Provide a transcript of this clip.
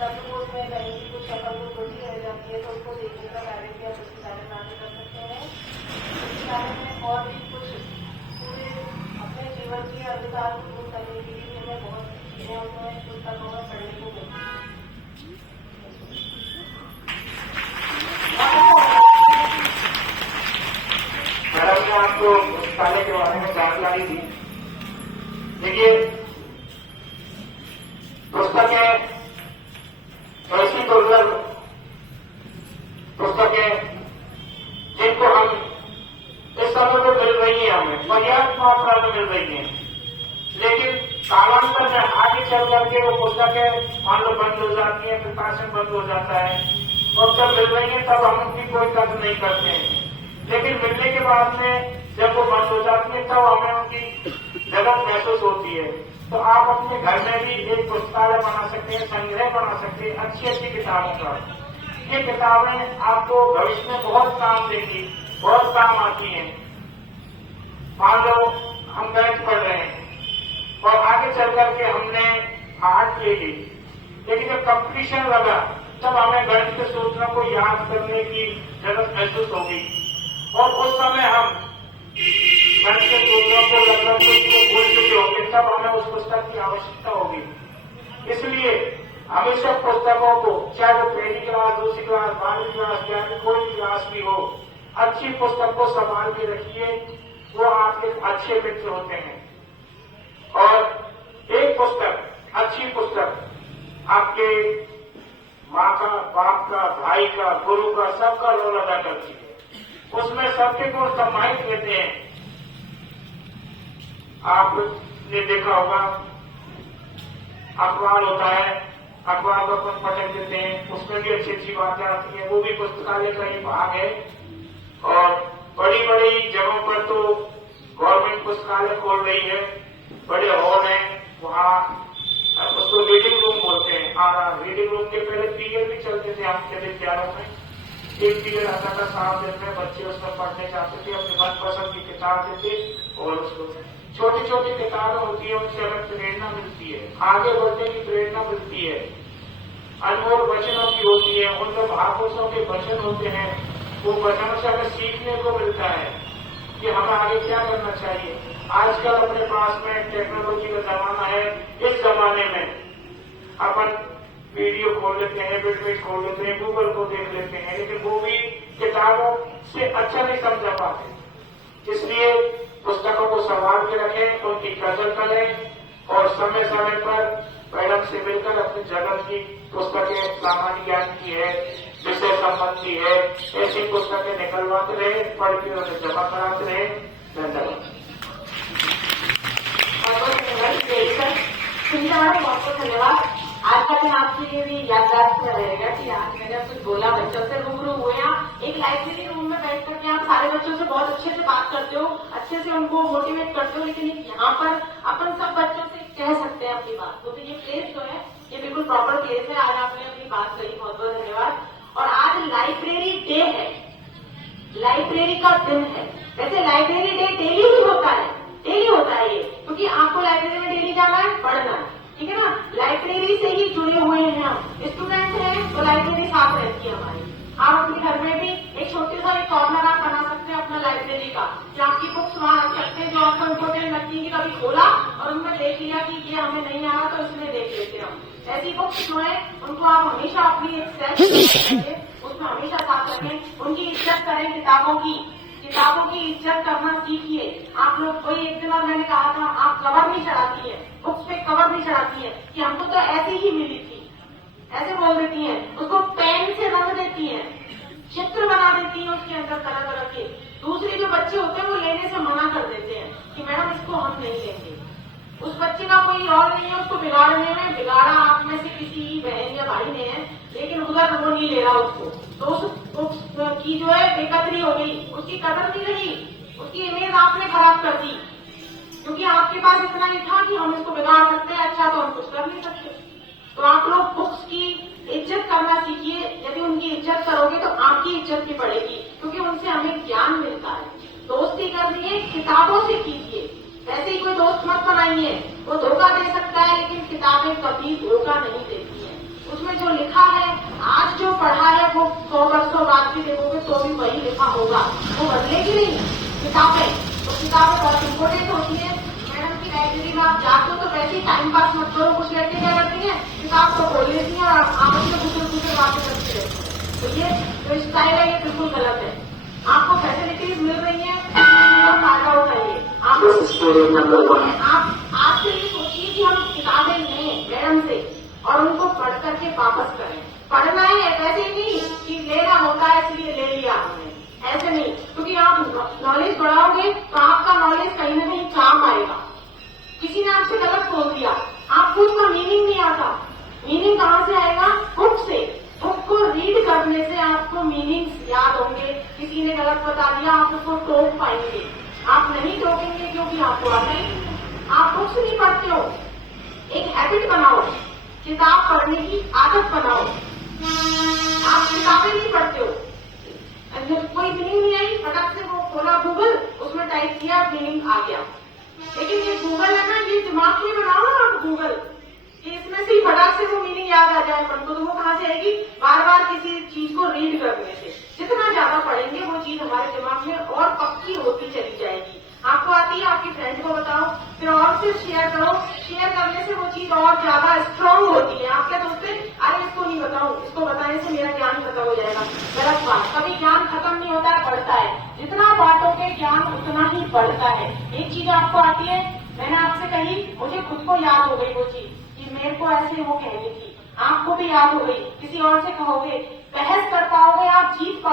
तब वो उसमें कहीं भी कुछ शक्ल को छोटी रह जाती है तो उसको देखने का डायरेक्टली आप उसके बारे में आगे कर सकते हैं। इसके बारे में और भी कुछ पूरे अपने जीवन के अधिकार को दूर करने के लिए हमें बहुत सी चीजें हमें पुस्तकों में पढ़ने को मिलती है। मैडम ने आपको पुस्तकालय के बारे में जानकारी दी। देखिए, पुस्तकें ऐसी दुर्लभ पुस्तकें जिनको हम इस समय तो मिल रही है, हमें पर्याप्त मात्रा में मिल रही है, लेकिन कालांतर में आगे चल करके वो पुस्तकें मान लो बंद हो जाती है, प्रकाशन बंद हो जाता है और जब मिल रही है तब हम उनकी कोई कदर नहीं करते हैं। लेकिन मिलने के बाद में जब वो बंद हो जाती है तब हमें उनकी जगह महसूस होती है। तो आप अपने घर में भी एक पुस्तकालय बना सकते हैं, संग्रह बना सकते हैं अच्छी अच्छी किताबों का। ये किताबें आपको भविष्य में बहुत काम देंगी, बहुत काम आती हैं। मान लो हम गणित पढ़ रहे हैं और आगे चल करके हमने आर्ट ले ली, लेकिन जब कंपटीशन लगा तब हमें गणित के सूत्रों को याद करने की जरूरत महसूस होगी और उस समय हम गणित के सूत्रों को लगभग भूल चुके होंगे, तब हमें उस पुस्तक की आवश्यकता होगी। इसलिए हमेशा पुस्तकों को, चाहे वो पहली क्लास, दूसरी क्लास, 12वीं क्लास, 11वीं कोई भी क्लास भी हो, अच्छी पुस्तक को संभाल के रखिए, वो आपके अच्छे मित्र होते हैं। और एक पुस्तक, अच्छी पुस्तक आपके माँ का, बाप का, भाई का, गुरु का, सबका रोल अदा करती है। उसमें सबके गुण सम्मानित रहते हैं। आपने देखा होगा अखबार होता है, अखबार को अपन पढ़ने देते हैं, उसमें भी अच्छी अच्छी बातें आती हैं, वो भी पुस्तकालय का ही भाग है। और बड़ी बड़ी जगहों पर तो गवर्नमेंट पुस्तकालय खोल रही है, बड़े हॉल हैं, वहाँ उसको रीडिंग रूम बोलते हैं। रीडिंग रूम के पहले पीरियड भी चलते थे आपके विद्यालयों में। एक पीरियड आता था 7 दिन में, बच्चे उसमें पढ़ने जाते थे, अपनी मनपसंद की किताब देते और उसको छोटी छोटी किताबें होती है, उनसे हमें प्रेरणा मिलती है, आगे बढ़ने की प्रेरणा मिलती है, अनमोल वचनों की होती है, उनके महापुरुषों के वचन होते हैं, वो वचनों से हमें सीखने को मिलता है कि हमें आगे क्या करना चाहिए। आजकल अपने पास में टेक्नोलॉजी का जमाना है, इस जमाने में अपन वीडियो खोल लेते हैं, विडमेट खोल लेते हैं, गूगल को देख लेते हैं, लेकिन वो भी किताबों से अच्छा नहीं समझा पाते। इसलिए पुस्तकों को संभाल के रखें, उनकी कदर करें और समय समय पर मैडम से मिलकर अपनी जगत की पुस्तकें सामान्य ज्ञान की है, विषय संबंधी है, ऐसी पुस्तकें निकलवाते रहे, पढ़ के उन्हें जमा कराते रहे। धन्यवाद। बहुत बहुत धन्यवाद। आज का दिन आपके लिए भी यादगार से रहेगा कि आज मैंने कुछ बोला, बच्चों से रूबरू हुए। एक लाइब्रेरी रूम में बैठ करके आप सारे बच्चों से बहुत अच्छे से बात करते हो, अच्छे से उनको मोटिवेट करते हो, लेकिन यहाँ पर अपन सब बच्चों से कह सकते हैं अपनी बात। तो ये प्लेस जो है ये बिल्कुल प्रॉपर प्लेस है। आज आपने अपनी बात कही, बहुत बहुत धन्यवाद। और आज लाइब्रेरी डे है, लाइब्रेरी का दिन है। वैसे लाइब्रेरी डे डेली ही होता है, डेली होता है ये, क्योंकि आपको लाइब्रेरी में डेली जाना है, पढ़ना है, ठीक है ना। लाइब्रेरी से ही जुड़े हुए हैं हम, स्टूडेंट हैं तो लाइब्रेरी साथ रहती है हमारी। आप अपने घर में भी एक छोटे सा एक कॉर्नर आप बना सकते हैं अपना लाइब्रेरी का, कि आपकी बुक्स वहां रख सकते हैं जो आपको इम्पोर्टेंट लगती है, कि कभी खोला और उनमें देख लिया कि ये हमें नहीं आ रहा तो इसमें देख लेते हम। ऐसी बुक्स जो है उनको आप हमेशा अपनी एक सेल्फ उसमें हमेशा साथ रखें, उनकी इज्जत करें। किताबों की इज्जत करना सीखिए। आप लोग कोई एक दिन और मैंने कहा था, आप कवर नहीं चढ़ाती है, बुक्स पे कवर नहीं चढ़ाती है कि हमको तो ऐसी ही मिली थी, ऐसे बोल देती हैं, उसको पेन से रंग देती हैं, चित्र बना देती हैं उसके अंदर तरह तरह के। दूसरे जो बच्चे होते हैं वो लेने से मना कर देते हैं कि मैडम इसको हम नहीं लेंगे। उस बच्चे का कोई और नहीं है, उसको बिगाड़ने में बिगाड़ा आप में से किसी बहन या भाई ने है, लेकिन उधर वो नहीं ले रहा उसको, तो उस की जो है बेकदरी हो गई, उसकी कदर नहीं रही, उसकी इमेज आपने खराब कर दी, क्योंकि आपके पास इतना ही था कि हम इसको बिगाड़ सकते हैं, अच्छा तो हम कुछ कर नहीं सकते। तो आप लोग बुक्स की इज्जत करना सीखिए। यदि उनकी इज्जत करोगे तो आपकी इज्जत भी बढ़ेगी, क्योंकि उनसे हमें ज्ञान मिलता है। दोस्ती करनी है किताबों से कीजिए, ऐसे ही कोई दोस्त मत बनाइए, वो धोखा दे सकता है लेकिन किताबें कभी धोखा नहीं देती हैं। उसमें जो लिखा है, आज जो पढ़ा है वो 100 वर्षों बाद भी देखोगे तो भी वही लिखा होगा, वो बदलेगी नहीं। किताबें तो किताबें बहुत इंपॉर्टेंट होती है। मैडम की लाइब्रेरी में आप जाते हो तो वैसे ही टाइम पास मत करो, कुछ लड़के क्या करती है, किताब को खोल लेती है और आपस में दूसरे बातें करती रहती है। तो ये जो स्टाइल है ये बिल्कुल गलत है। आपको फैसिलिटीज मिल रही है, उसका फायदा उठाइए। आप आज से ये सोचिए कि हम किताबें लें मैडम से और उनको पढ़ करके वापस करें। पढ़ना है वैसे ही नहीं कि लेना होता है इसलिए ले लिया हमने, ऐसे नहीं, क्योंकि आप नॉलेज बढ़ाओगे तो आपका नॉलेज कहीं ना कहीं काम आएगा। किसी ने आपसे गलत बोल दिया, आपको उसका मीनिंग नहीं आता, मीनिंग कहाँ से आएगा? बुक से। बुक को रीड करने से आपको मीनिंग्स याद होंगे। किसी ने गलत बता दिया, आप उसको टोक पाएंगे। आप नहीं टोकेंगे क्योंकि आपको आता ही नहीं। आप बुक्स नहीं पढ़ते हो, एक हैबिट बनाओ, किताब पढ़ने की आदत बनाओ। आप किताबें नहीं पढ़ते हो, कोई मीनिंग नहीं आई, फटक से वो खोला गूगल, उसमें टाइप किया, मीनिंग आ गया। लेकिन ये गूगल है ना, ये दिमाग में बनाओ ना आप गूगल, कि इसमें से फटाक से वो मीनिंग याद आ जाए अपन को, तो वो कहाँ से आएगी? बार बार किसी चीज को रीड करने से। जितना ज्यादा पढ़ेंगे वो चीज हमारे दिमाग में और पक्की होती चली जाएगी। आपको आती है, आपकी फ्रेंड को बताओ, फिर और से शेयर करो। शेयर करने से वो चीज और ज्यादा स्ट्रांग होती है। आप क्या सोचते हैं, अरे इसको नहीं बताऊं, इसको बताने से मेरा ज्ञान खत्म हो जाएगा। गलत बात, कभी ज्ञान खत्म नहीं होता है, बढ़ता है। जितना बांटोगे ज्ञान उतना ही बढ़ता है। एक चीज आपको आती है, मैंने आपसे कही, मुझे खुद को याद हो गई वो चीज कि मेरे को ऐसे वो कहनी थी, आपको भी याद हो गई, किसी और से कहोगे, बहस कर पाओगे, आप जीत पाओगे।